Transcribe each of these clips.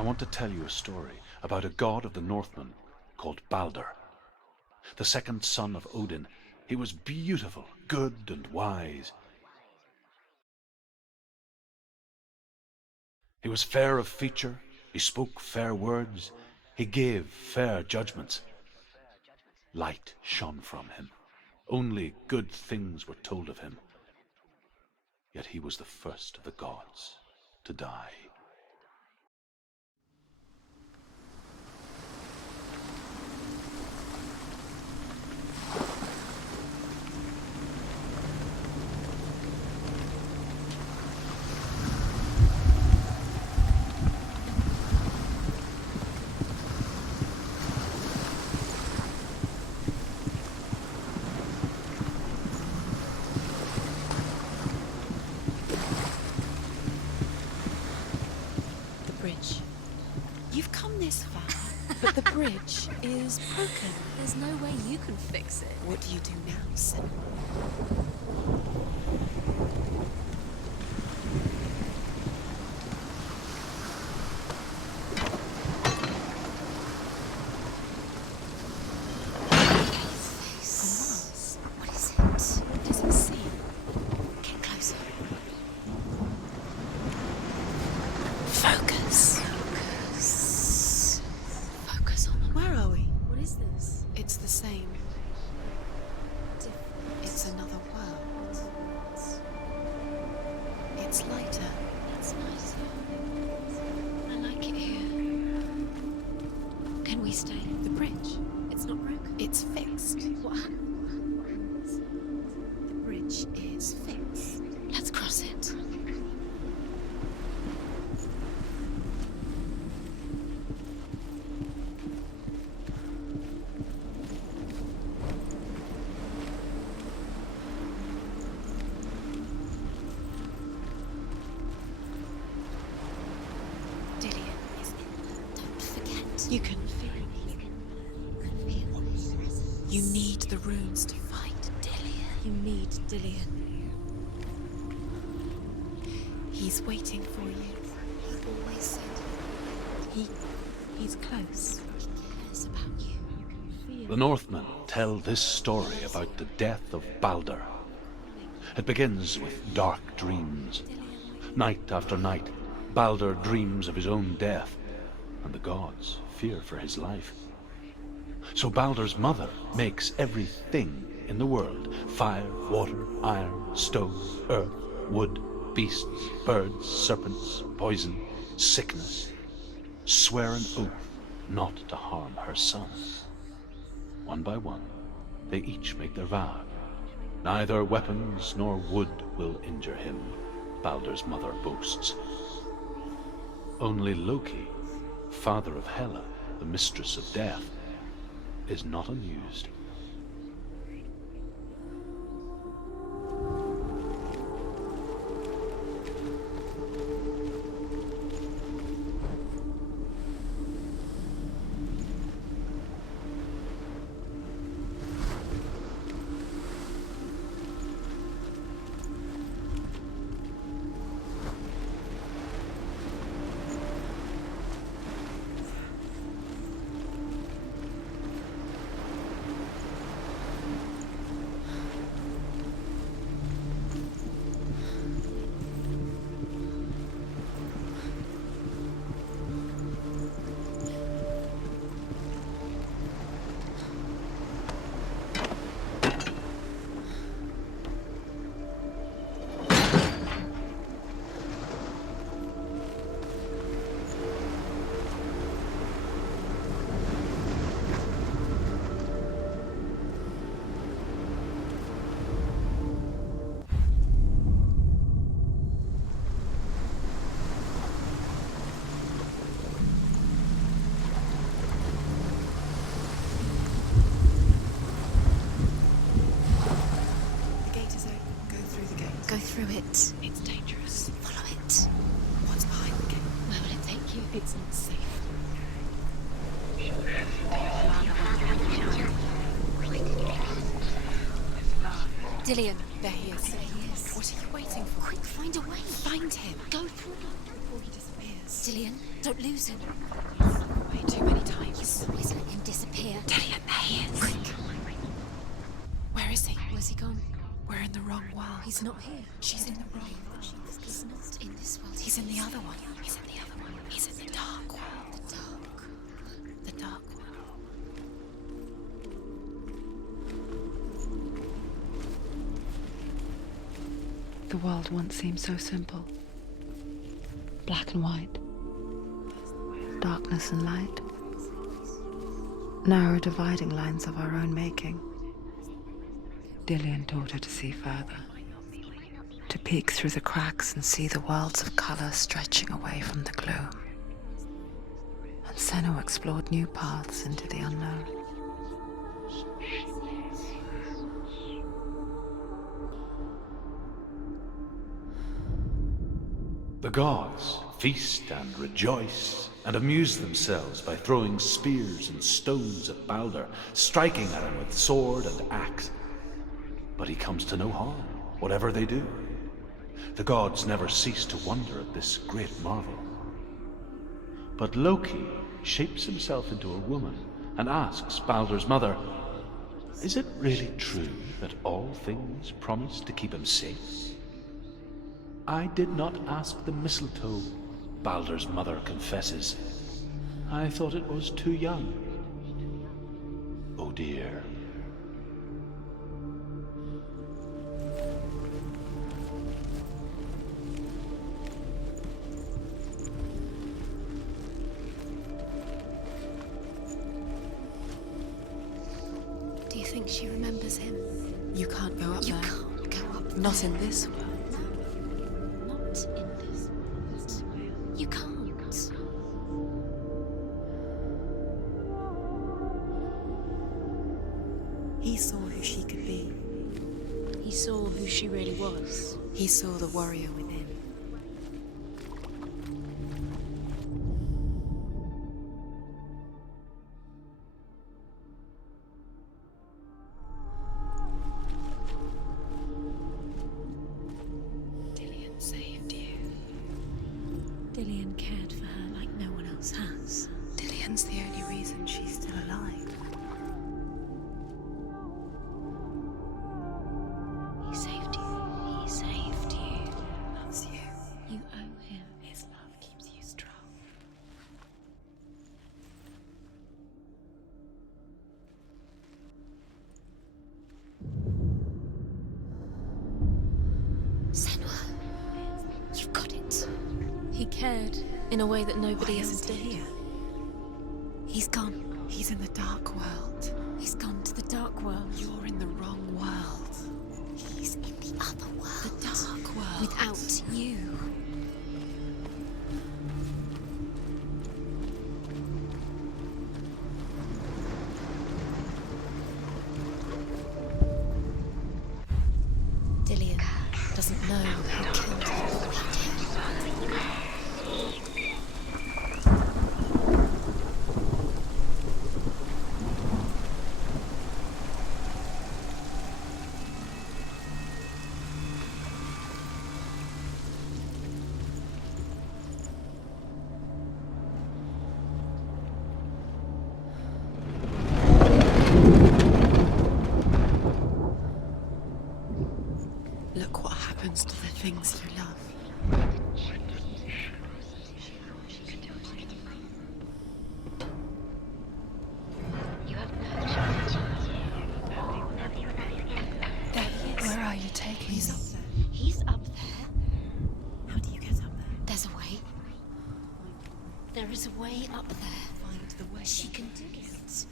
I want to tell you a story about a god of the Northmen called Balder. The second son of Odin, he was beautiful, good and wise. He was fair of feature, he spoke fair words, he gave fair judgments. Light shone from him. Only good things were told of him. Yet he was the first of the gods to die. You've come this far, but the bridge is broken. There's no way you can fix it. What do you do now, Senua? It's the same. It's another world. It's lighter. It's nicer. I like it here. Can we stay? The bridge. It's not broken. It's fixed. What? The bridge is fixed. Let's cross it. You can feel it. You need the runes to fight Dillion. You need Dillion. He's waiting for you. He always said he's close. He cares about you. You can feel The Northmen tell this story about the death of Balder. It begins with dark dreams. Night after night, Balder dreams of his own death, and the gods fear for his life. So Balder's mother makes everything in the world: fire, water, iron, stone, earth, wood, beasts, birds, serpents, poison, sickness, swear an oath not to harm her son. One by one, they each make their vow. Neither weapons nor wood will injure him, Balder's mother boasts. Only Loki, father of Hela, the mistress of death, is not amused. Go through it. It's dangerous. Follow it. What's behind the gate? Where will it take you? It's not safe. Dillion. There he is. There he is. What are you waiting for? Quick, find a way. Find him. Go through. Before he disappears. Dillian, don't lose him. Way too many times. Always let him disappear. Dillian, there he is. Quick. Where is he? Where's he gone? We're in the wrong world. He's not here. She's in the wrong world. He's not in this world. He's in the other one. He's in the other one. He's in the dark world. The dark. The dark world. The world once seemed so simple. Black and white. Darkness and light. Narrow dividing lines of our own making. Dillian taught her to see further. To peek through the cracks and see the worlds of color stretching away from the gloom. And Senua explored new paths into the unknown. The gods feast and rejoice and amuse themselves by throwing spears and stones at Balder, striking at him with sword and axe. But he comes to no harm, whatever they do. The gods never cease to wonder at this great marvel. But Loki shapes himself into a woman and asks Balder's mother, "Is it really true that all things promise to keep him safe?" "I did not ask the mistletoe," Balder's mother confesses. "I thought it was too young." Oh dear. Do you think she remembers him? You can't go up You there. can't go up Not there. in this world. Not in this world. You can't. He saw who she could be. He saw who she really was. He saw the warrior within. Dillian saved you. Dillian cared for her like no one else has. Dillian's the only reason she's still alive. He saved you. He saved you. Loves you. You owe him. His love keeps you strong. Senua, you've got it. He cared in a way that nobody Why else isn't did. he here? He's gone. He's in the dark world. He's gone to the dark world. You're in the wrong world. He's in the other world. The dark world. Without you. Dillian doesn't know who killed him. Look what happens to the things you love. There he is. Where are you taking me? He's up there. How do you get up there? There's a way. There is a way up there. Find the way. She can do it.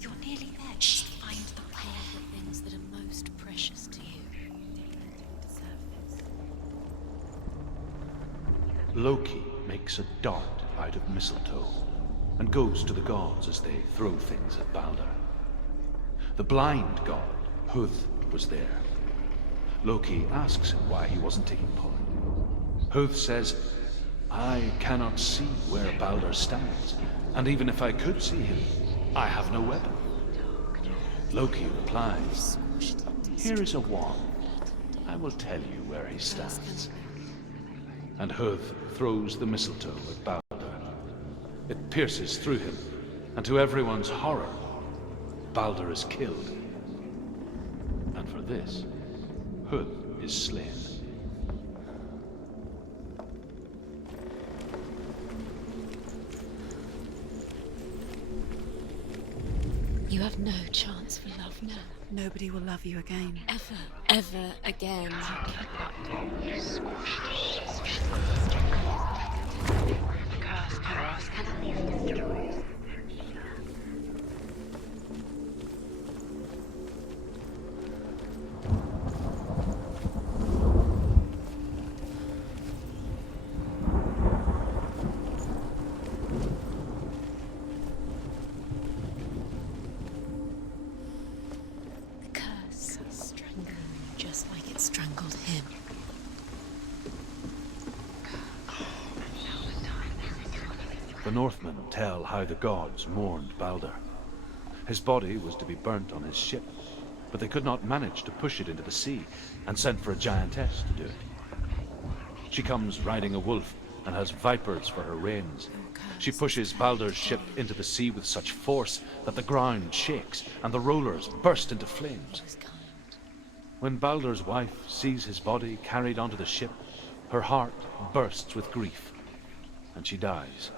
You're nearly there. Just find the way. The things that are most precious to you. Loki makes a dart out of mistletoe and goes to the gods as they throw things at Balder. The blind god, Huth, was there. Loki asks him why he wasn't taking part. Huth says, "I cannot see where Balder stands, and even if I could see him, I have no weapon." Loki replies, "Here is a wand. I will tell you where he stands." and Huth throws the mistletoe at Balder. It pierces through him, and to everyone's horror, Balder is killed. And for this, Huth is slain. You have no chance for love now. Nobody will love you again. Ever again. The curse strangling you just like it strangled him. The Northmen tell how the gods mourned Balder. His body was to be burnt on his ship, but they could not manage to push it into the sea, and sent for a giantess to do it. She comes riding a wolf and has vipers for her reins. She pushes Balder's ship into the sea with such force that the ground shakes and the rollers burst into flames. When Balder's wife sees his body carried onto the ship, her heart bursts with grief, and she dies.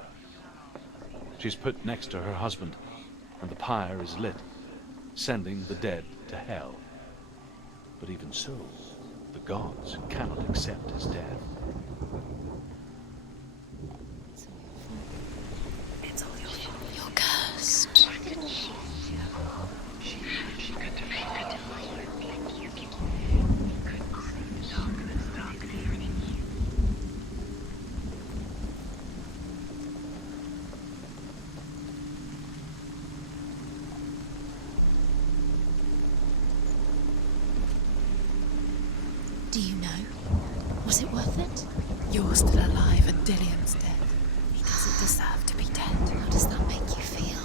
She's put next to her husband, and the pyre is lit, sending the dead to hell. But even so, the gods cannot accept his death. It's all your fault. You're cursed. Do you know? Was it worth it? You're still alive and Dillion's dead. He doesn't deserve to be dead. How does that make you feel?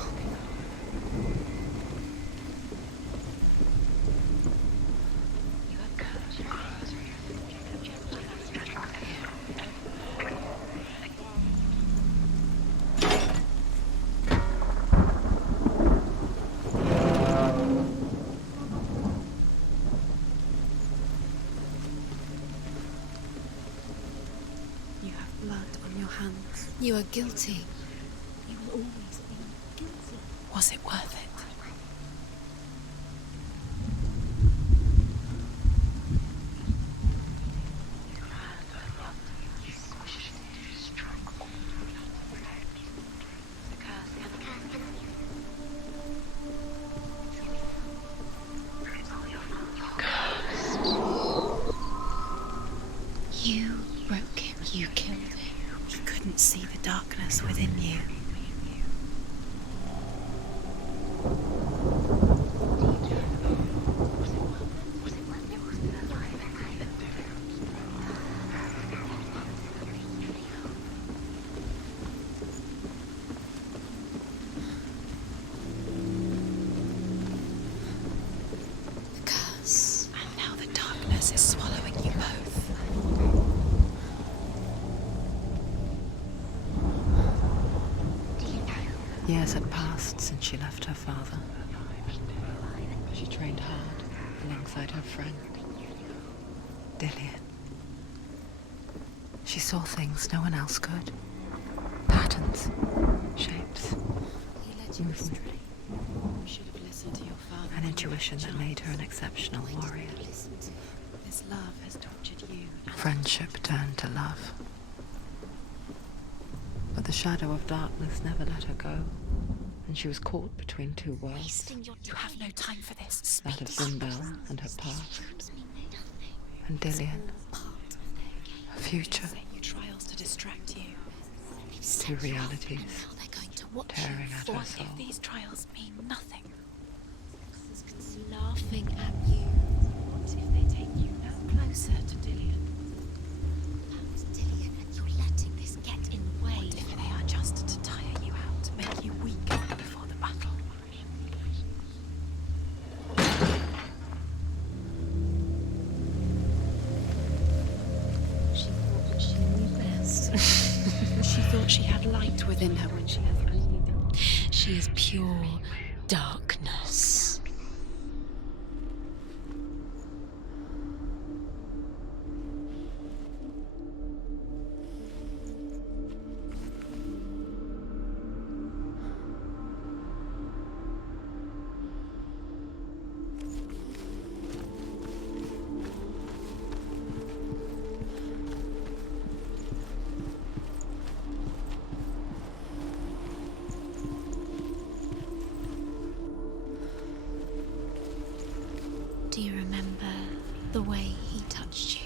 You have blood on your hands. You are guilty. You will always be guilty. Was it worth it? You broke him. You killed him. You couldn't see the darkness within you. The curse. And now the darkness is swallowing you both. Years had passed since she left her father. She trained hard alongside her friend, Dillion. She saw things no one else could. Patterns, shapes, He led you movement, astray. You should have listened to your father. an intuition that made her an exceptional warrior. Listen to him. This love has tortured you. Friendship turned to love. But the shadow of darkness never let her go, and she was caught between two worlds, Wasting your time. You have no time for this. that of Zimbel and her past, and Dillion, her future, You trials to distract you. two realities, Now they're going to watch tearing you at fall. her soul. If these trials mean nothing, laughing at you. What if they take you now closer to Dillion? How's Dillion and you're letting this get in the way? What if they are just to tire you out, to make you weaker before the battle? She thought that she knew better. She thought she had light within her when she has only done. She is pure darkness. Do you remember the way he touched you?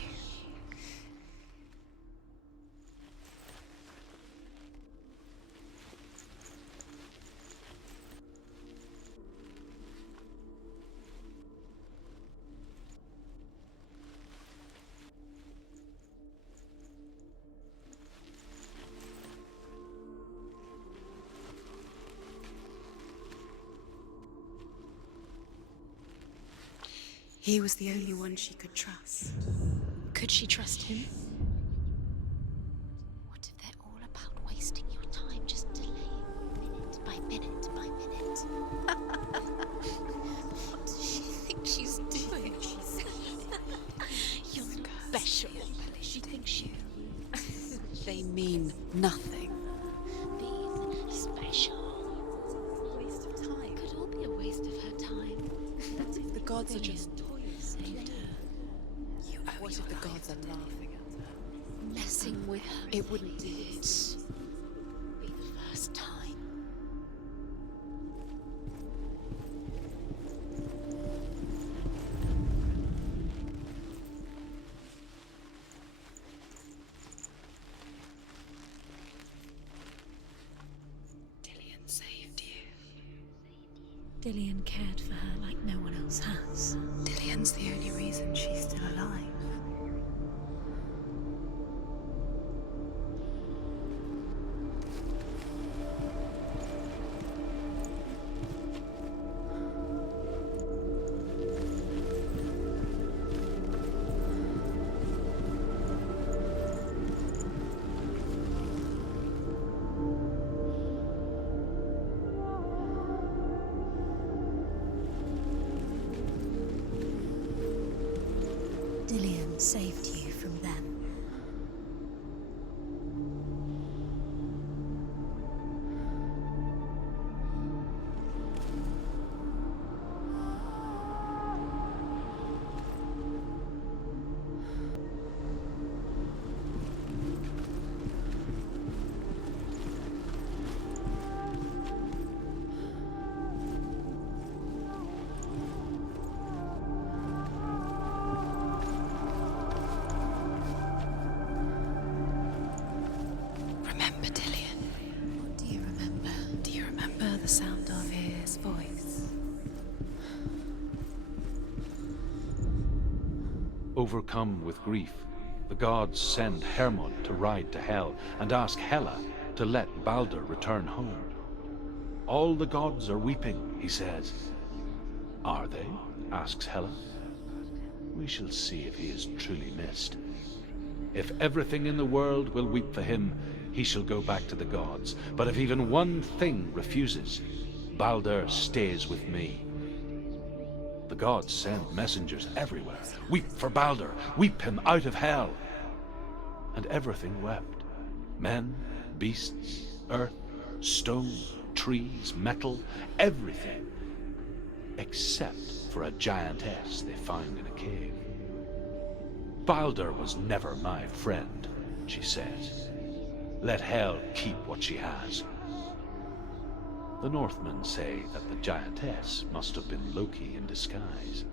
He was the only one she could trust. Could she trust him? What if they're all about wasting your time, just delaying minute by minute by minute? What does she think she's doing? You're special. She thinks you. They mean nothing. Being special. Waste of time. Could all be a waste of her time. That's if The gods are just toys saved her. You what if the gods are laughing at her? Messing with her. It wouldn't do. It be the first time. Dillian saved you. Dillian cared for her like no one else has. Dillian's the only reason she's still alive. Dillian saved you from them. Remember Dillian? What do you remember? Do you remember the sound of his voice? Overcome with grief, the gods send Hermod to ride to Hell and ask Hela to let Baldur return home. All the gods are weeping, he says. Are they? Asks Hela. We shall see if he is truly missed. If everything in the world will weep for him, he shall go back to the gods. But if even one thing refuses, Baldur stays with me. The gods send messengers everywhere. Weep for Baldur, weep him out of hell. And everything wept. Men, beasts, earth, stone, trees, metal, everything. Except for a giantess they found in a cave. Baldur was never my friend, she says. Let Hel keep what she has. The Northmen say that the giantess must have been Loki in disguise.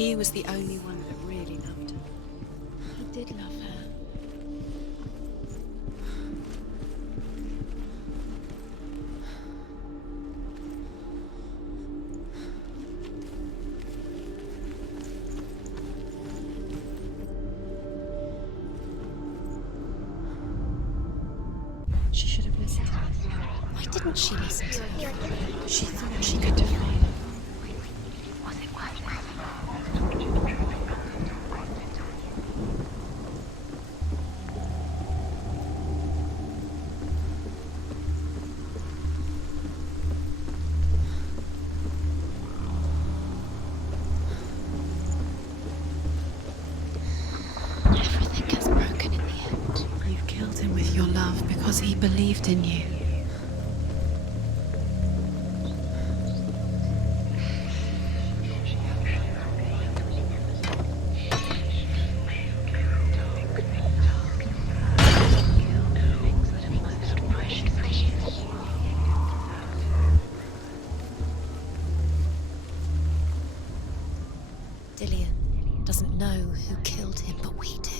He was the only one that really loved her. He did love her. She should have listened to her. Why didn't she listen to her? She thought she could defy her. Was it worth it? Everything gets broken in the end. You killed him with your love because he believed in you. Dillian doesn't know who killed him, but we do.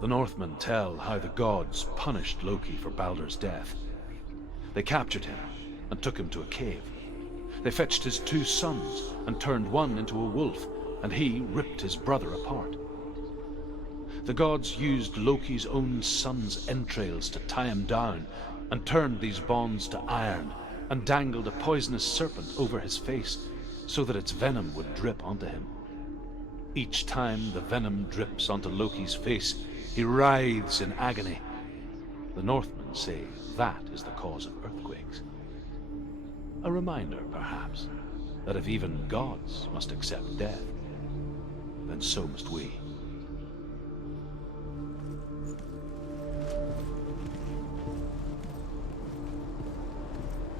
The Northmen tell how the gods punished Loki for Baldur's death. They captured him and took him to a cave. They fetched his 2 sons and turned one into a wolf, and he ripped his brother apart. The gods used Loki's own son's entrails to tie him down and turned these bonds to iron and dangled a poisonous serpent over his face so that its venom would drip onto him. Each time the venom drips onto Loki's face, he writhes in agony. The Northmen say that is the cause of earthquakes. A reminder, perhaps, that if even gods must accept death, then so must we.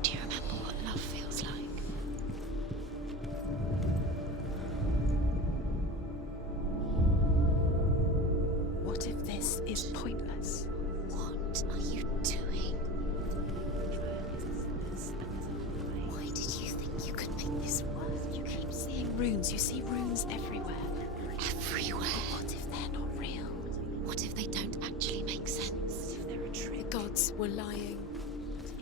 Do you remember what love feels like? What if this is pointless? What are you doing? Why did you think you could make this work? You keep seeing runes. You see runes everywhere. Everywhere? What if they're not real? What if they don't actually make sense? What if they're a trick? The gods were lying.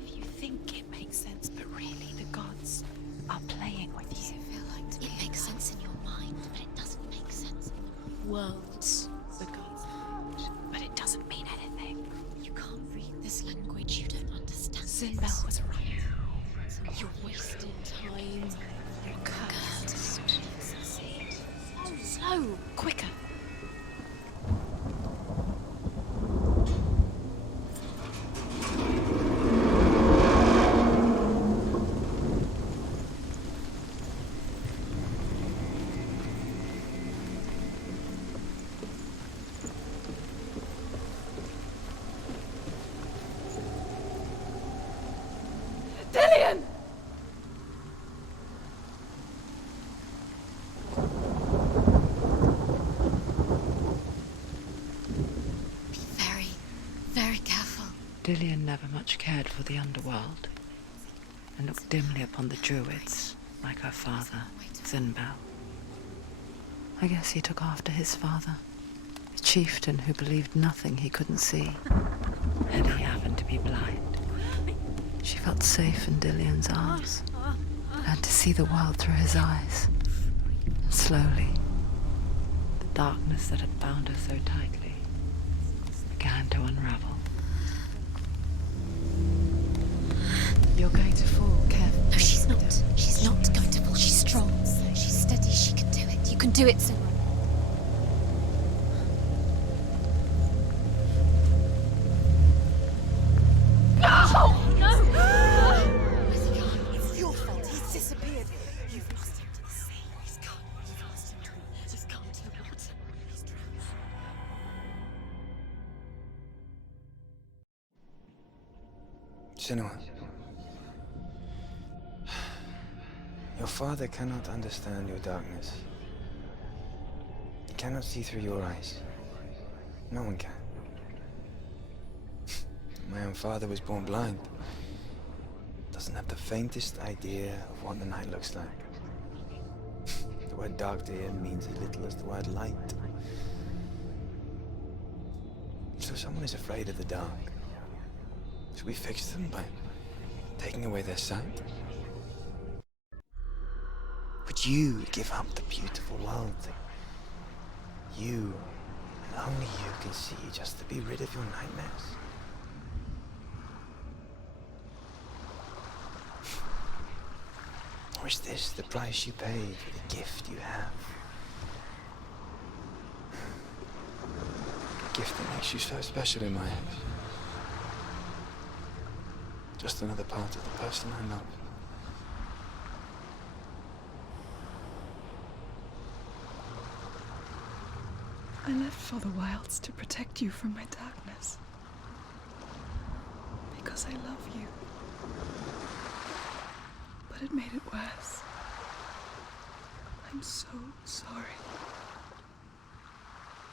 If you think it makes sense, but really the gods are playing with you. Does it feel like to it makes sense in your mind, but it doesn't make sense in the Worlds. The gods but it doesn't mean anything. You can't read this language. You don't understand. Sinbel was right. You're wasting time. You're cursed. Slow, quicker. Dillian! Be very, very careful. Dillian never much cared for the underworld and looked dimly upon the druids like her father, Sinbel. I guess he took after his father, a chieftain who believed nothing he couldn't see, and he happened to be blind. She felt safe in Dillian's arms, learned to see the world through his eyes. And slowly, the darkness that had bound her so tightly began to unravel. You're going to fall, careful. No, she's not. She's not going to fall. She's strong. She's steady. She can do it. You can do it, Senua. It's your fault. He's disappeared. You've lost him to the sea. He's gone. You've lost him. He's gone to the water. He's drowned. Senua. Your father cannot understand your darkness. He cannot see through your eyes. No one can. My own father was born blind. Doesn't have the faintest idea of what the night looks like. The word dark to him means as little as the word light. So someone is afraid of the dark. Should we fix them by taking away their sight? Would you give up the beautiful world that you, and only you, can see just to be rid of your nightmares? Or is this the price you pay for the gift you have? A gift that makes you so special in my eyes. Just another part of the person I love. I left for the wilds to protect you from my darkness. Because I love you. But it made it worse. I'm so sorry.